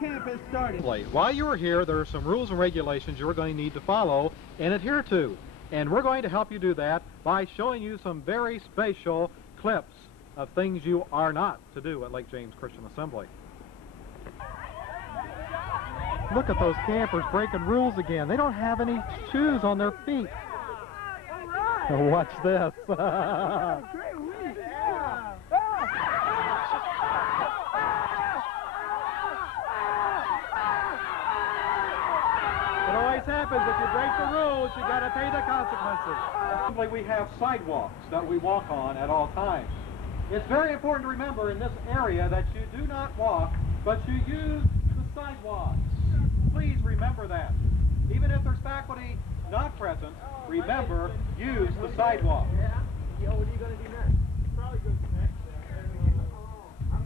camp has started. While you are here, there are some rules and regulations you're going to need to follow and adhere to. And we're going to help you do that by showing you some very special clips of things you are not to do at Lake James Christian Assembly. Look at those campers breaking rules again. They don't have any shoes on their feet. Watch this. It always happens. If you break the rules, you got to pay the consequences. Simply, we have sidewalks that we walk on at all times. It's very important to remember in this area that you do not walk, but you use the sidewalks. Please remember that. Even if there's faculty not present, remember, use the sidewalk. Yo, what are you going to do next? Probably go next.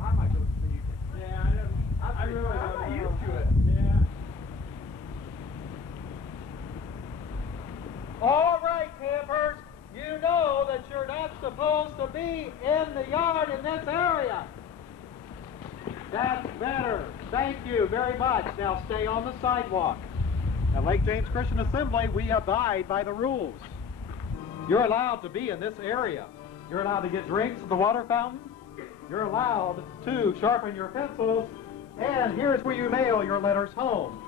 I might go sleep. Yeah, I really don't. I'm not used to it. Yeah. All right, campers, you know that you're not supposed to be in the yard in this area. That's better. Thank you very much. Now stay on the sidewalk. At Lake James Christian Assembly, we abide by the rules. You're allowed to be in this area. You're allowed to get drinks at the water fountain. You're allowed to sharpen your pencils. And here's where you mail your letters home.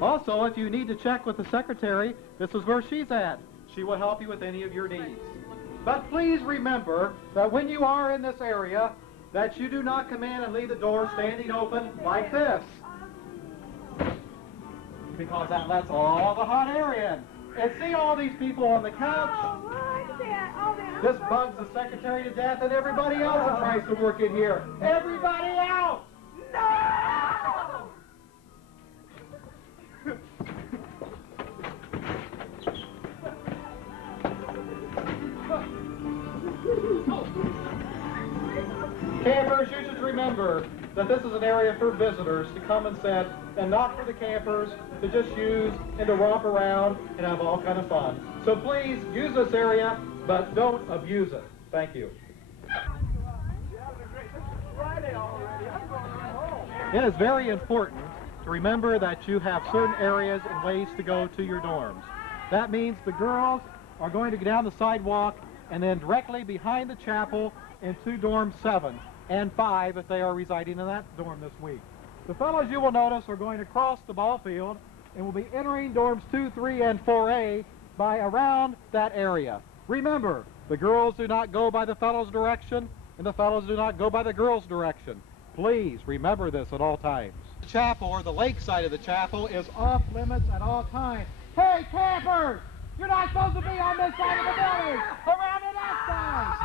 Also, if you need to check with the secretary, this is where she's at. She will help you with any of your needs. But please remember that when you are in this area, that you do not come in and leave the door standing open like this. Because that lets all the hot air in. And see all these people on the couch? This bugs the secretary to death and everybody else that tries to work in here. Everybody out! No! Campers, you should remember that this is an area for visitors to come and sit, and not for the campers to just use and to romp around and have all kind of fun. So please use this area, but don't abuse it. Thank you. It is very important to remember that you have certain areas and ways to go to your dorms. That means the girls are going to go down the sidewalk and then directly behind the chapel into dorm 7 and 5 if they are residing in that dorm this week. The fellows, you will notice, are going to cross the ball field and will be entering dorms 2, 3, and 4A by around that area. Remember, the girls do not go by the fellows' direction, and the fellows do not go by the girls' direction. Please remember this at all times. The chapel, or the lake side of the chapel, is off limits at all times. Hey, campers! You're not supposed to be on this side of the building! Around to that side!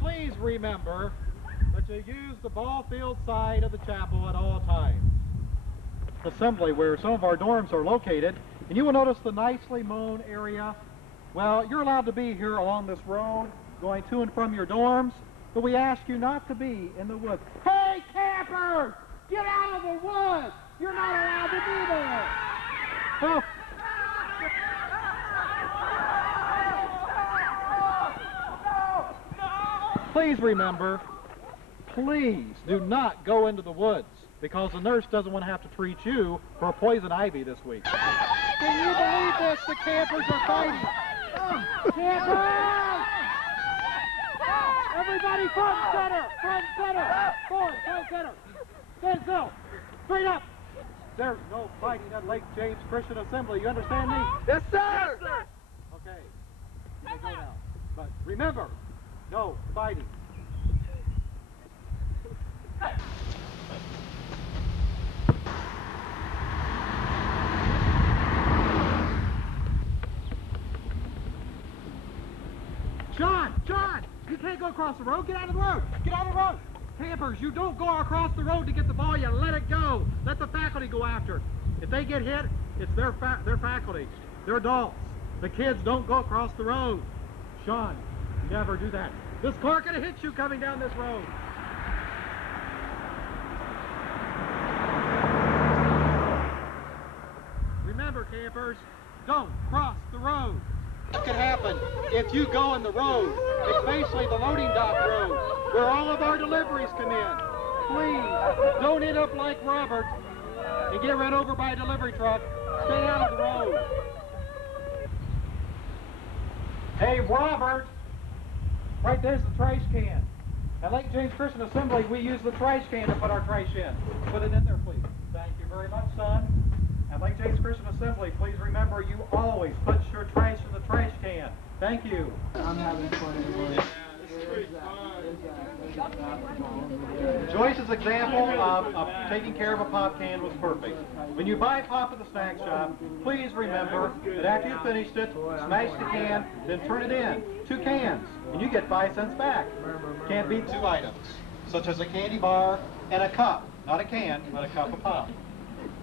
Please remember that you use the ball field side of the chapel at all times. Assembly, where some of our dorms are located, and you will notice the nicely mown area. Well, you're allowed to be here along this road, going to and from your dorms, but we ask you not to be in the woods. Hey, campers! Get out of the woods! You're not allowed to be there! Oh. Please remember, please do not go into the woods, because the nurse doesn't want to have to treat you for poison ivy this week. Can you believe this? The campers are fighting. Campers! Everybody front and center! Front and center! Forward, front and center! Stand still! Straight up! There's no fighting at Lake James Christian Assembly. You understand me? Yes, sir! Yes, sir! Okay. You may go now. But remember, no fighting. John! You can't go across the road. Get out of the road. Get out of the road. Campers, you don't go across the road to get the ball. You let it go. Let the faculty go after it. If they get hit, it's their faculty. They're adults. The kids don't go across the road. Sean, never do that. This car could have hit you coming down this road. Remember, campers, don't cross the road. What could happen if you go in the road? It's basically the loading dock road where all of our deliveries come in. Please, don't end up like Robert and get run over by a delivery truck. Stay out of the road. Hey, Robert, right there's the trash can. At Lake James Christian Assembly, we use the trash can to put our trash in. Put it in there, please. Thank you very much, son. At Lake James Christian Assembly, please remember you always put your trash in the trash can. Thank you. I'm having fun anyway. Yeah, this is great fun. Joyce's example of taking care of a pop can was perfect. When you buy pop at the snack shop, please remember that after you finished it, smash the can, then turn it in. 2 cans, and you get 5 cents back. Can't beat 2 items, such as a candy bar and a cup. Not a can, but a cup of pop.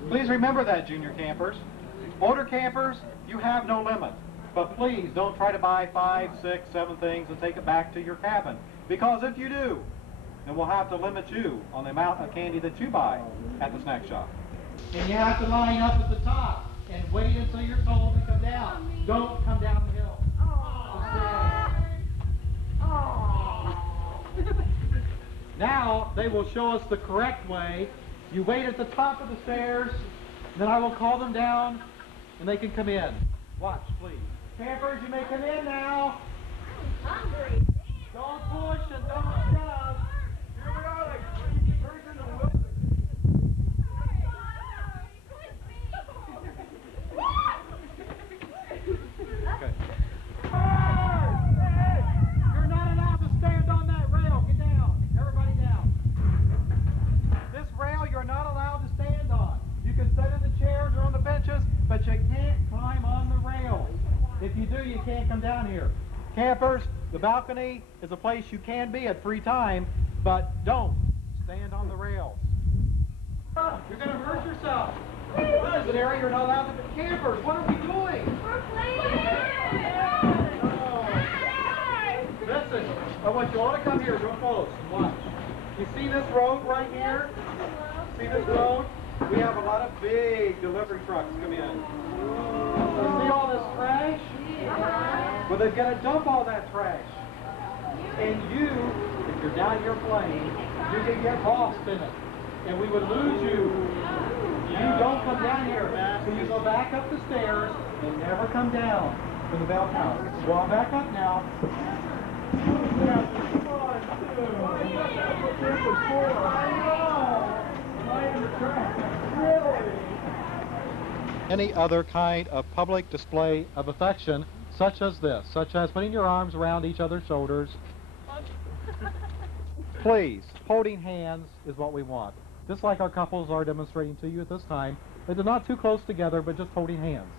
Please remember that, junior campers. Older campers, you have no limit. But please don't try to buy 5, 6, 7 things and take it back to your cabin. Because if you do, then we'll have to limit you on the amount of candy that you buy at the snack shop. And you have to line up at the top and wait until you're told to come down. Don't come down the hill. Now they will show us the correct way. You wait at the top of the stairs, then I will call them down and they can come in. Watch, please. Campers, you may come in now. I'm hungry. Don't push and don't shove. Here we are, like 3 birds in the wilderness. Okay. You're not allowed to stand on that rail. Get down. Everybody down. This rail you're not allowed to stand on. You can sit in the chairs or on the benches, but you can't climb on the rail. If you do, you can't come down here. Campers, the balcony is a place you can be at free time, but don't stand on the rails. You're going to hurt yourself. This is an area you're not allowed to be. Campers, what are we doing? We're playing. Listen, I want you all to come here real close and watch. You see this road right here? See this road? We have a lot of big delivery trucks come in. You see all this trash? Well, they've got to dump all that trash. And you, if you're down your plane, you can get lost in it. And we would lose you. You don't come down here. So you go back up the stairs and never come down from the bell tower. Go on back up now. Any other kind of public display of affection, such as this, such as putting your arms around each other's shoulders. Please, holding hands is what we want. Just like our couples are demonstrating to you at this time. They're not too close together, but just holding hands.